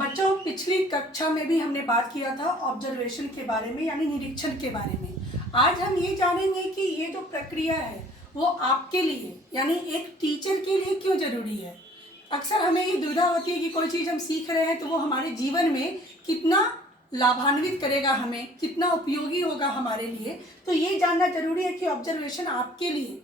बच्चों, पिछली कक्षा में भी हमने बात किया था ऑब्जर्वेशन के बारे में, यानी निरीक्षण के बारे में। आज हम ये जानेंगे कि ये जो प्रक्रिया है वो आपके लिए यानी एक टीचर के लिए क्यों ज़रूरी है। अक्सर हमें ये दुविधा होती है कि कोई चीज़ हम सीख रहे हैं तो वो हमारे जीवन में कितना लाभान्वित करेगा, हमें कितना उपयोगी होगा हमारे लिए। तो ये जानना जरूरी है कि ऑब्जर्वेशन आपके लिए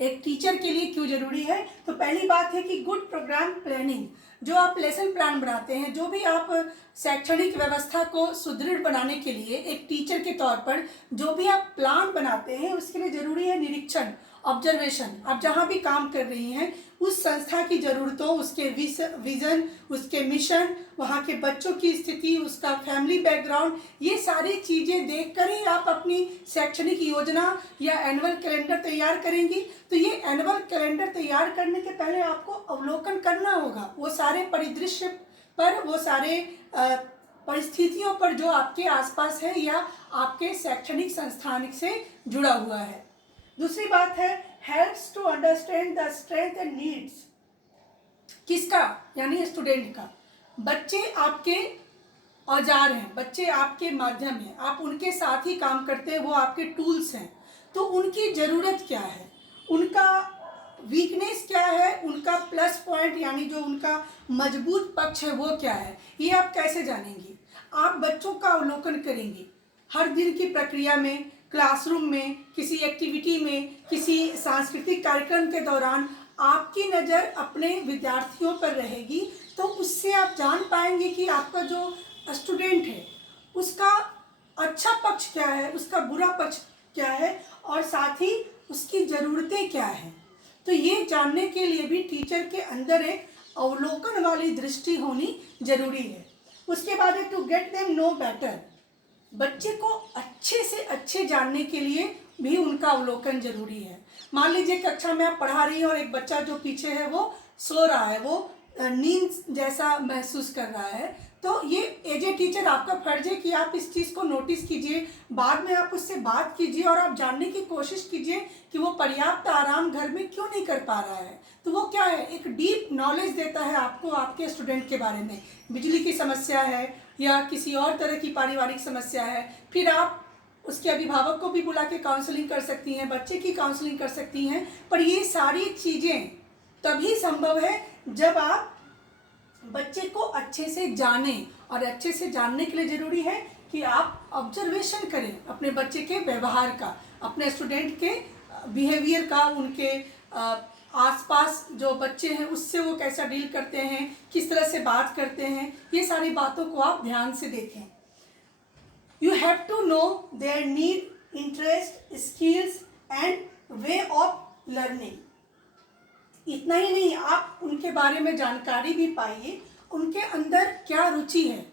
एक टीचर के लिए क्यों ज़रूरी है। तो पहली बात है कि गुड प्रोग्राम प्लानिंग, जो आप लेसन प्लान बनाते हैं, जो भी आप शैक्षणिक व्यवस्था को सुदृढ़ बनाने के लिए एक टीचर के तौर पर जो भी आप प्लान बनाते हैं उसके लिए ज़रूरी है निरीक्षण, ऑब्जर्वेशन। आप जहाँ भी काम कर रही हैं उस संस्था की ज़रूरतों, उसके विज़न, उसके मिशन, वहाँ के बच्चों की स्थिति, उसका फैमिली बैकग्राउंड, ये सारी चीज़ें देखकर ही आप अपनी शैक्षणिक योजना या एनुअल कैलेंडर तैयार करेंगी। तो ये एनुअल कैलेंडर तैयार करने के पहले आपको अवलोकन करना होगा वो सारे परिदृश्य पर, वो सारे परिस्थितियों पर जो आपके आसपास है या आपके शैक्षणिक संस्थान से जुड़ा हुआ है। दूसरी बात है helps to understand the strength and needs. किसका? यानी स्टूडेंट का। बच्चे आपके औजार हैं, बच्चे आपके माध्यम हैं, आप उनके साथ ही काम करते हैं, वो आपके टूल्स हैं। तो उनकी ज़रूरत क्या है, उनका वीकनेस क्या है, उनका प्लस पॉइंट यानी जो उनका मजबूत पक्ष है वो क्या है, ये आप कैसे जानेंगी। आप बच्चों का अवलोकन करेंगी हर दिन की प्रक्रिया में, क्लासरूम में, किसी एक्टिविटी में, किसी सांस्कृतिक कार्यक्रम के दौरान आपकी नज़र अपने विद्यार्थियों पर रहेगी। तो उससे आप जान पाएंगे कि आपका जो स्टूडेंट है उसका अच्छा पक्ष क्या है, उसका बुरा पक्ष क्या है, और साथ ही उसकी ज़रूरतें क्या हैं। तो ये जानने के लिए भी टीचर के अंदर एक अवलोकन वाली दृष्टि होनी जरूरी है। उसके बाद है to get them know better. बच्चे को अच्छे से अच्छे जानने के लिए भी उनका अवलोकन जरूरी है। मान लीजिए कक्षा में आप पढ़ा रही हैं और एक बच्चा जो पीछे है वो सो रहा है, वो नींद जैसा महसूस कर रहा है, तो ये एज ए टीचर आपका फर्ज है कि आप इस चीज़ को नोटिस कीजिए, बाद में आप उससे बात कीजिए और आप जानने की कोशिश कीजिए कि वो पर्याप्त आराम घर में क्यों नहीं कर पा रहा है। तो वो क्या है, एक डीप नॉलेज देता है आपको आपके स्टूडेंट के बारे में। बिजली की समस्या है या किसी और तरह की पारिवारिक समस्या है, फिर आप उसके अभिभावक को भी बुला के काउंसलिंग कर सकती हैं, बच्चे की काउंसलिंग कर सकती हैं। पर ये सारी चीज़ें तभी संभव है जब आप बच्चे को अच्छे से जानें, और अच्छे से जानने के लिए ज़रूरी है कि आप ऑब्जर्वेशन करें अपने बच्चे के व्यवहार का, अपने स्टूडेंट के बिहेवियर का, उनके आसपास जो बच्चे हैं उससे वो कैसा डील करते हैं, किस तरह से बात करते हैं, ये सारी बातों को आप ध्यान से देखें। You have to know their need, interest, skills and way of learning. इतना ही नहीं, आप उनके बारे में जानकारी भी पाइए, उनके अंदर क्या रुचि है।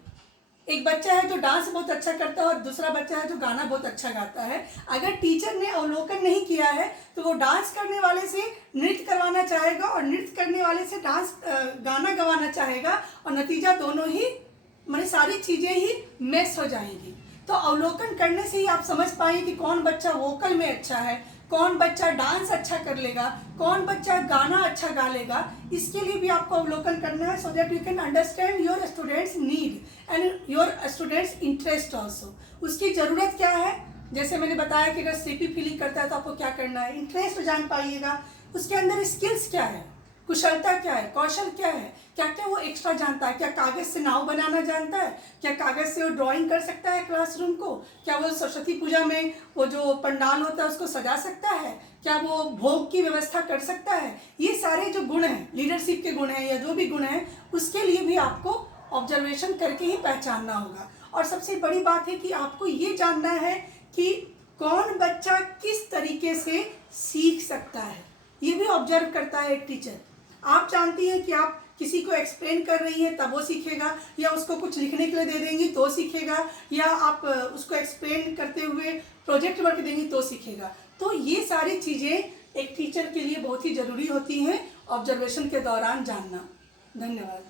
एक बच्चा है जो डांस बहुत अच्छा करता है और दूसरा बच्चा है जो गाना बहुत अच्छा गाता है। अगर टीचर ने अवलोकन नहीं किया है तो वो डांस करने वाले से नृत्य करवाना चाहेगा और नृत्य करने वाले से गाना गवाना चाहेगा, और नतीजा दोनों ही माने सारी चीज़ें ही मिस हो जाएंगी। तो अवलोकन करने से ही आप समझ पाएंगे कि कौन बच्चा वोकल में अच्छा है, कौन बच्चा डांस अच्छा कर लेगा, कौन बच्चा गाना अच्छा गा लेगा। इसके लिए भी आपको अवलोकन करना है, so that you can understand your students need and your students interest also. उसकी ज़रूरत क्या है, जैसे मैंने बताया कि अगर सीपी फीलिंग करता है तो आपको क्या करना है, इंटरेस्ट जान पाइएगा, उसके अंदर स्किल्स क्या है, कुशलता क्या है, कौशल क्या है, क्या क्या वो एक्स्ट्रा जानता है, क्या कागज़ से नाव बनाना जानता है, क्या कागज़ से वो ड्राइंग कर सकता है क्लासरूम को, क्या वो सरस्वती पूजा में वो जो पंडाल होता है उसको सजा सकता है, क्या वो भोग की व्यवस्था कर सकता है। ये सारे जो गुण हैं, लीडरशिप के गुण हैं या जो भी गुण हैं, उसके लिए भी आपको ऑब्जर्वेशन करके ही पहचानना होगा। और सबसे बड़ी बात है कि आपको ये जानना है कि कौन बच्चा किस तरीके से सीख सकता है, ये भी ऑब्जर्व करता है एक टीचर। आप जानती हैं कि आप किसी को एक्सप्लेन कर रही हैं तब वो सीखेगा, या उसको कुछ लिखने के लिए दे देंगी तो सीखेगा, या आप उसको एक्सप्लेन करते हुए प्रोजेक्ट वर्क देंगी तो सीखेगा। तो ये सारी चीज़ें एक टीचर के लिए बहुत ही ज़रूरी होती हैं ऑब्जर्वेशन के दौरान जानना। धन्यवाद।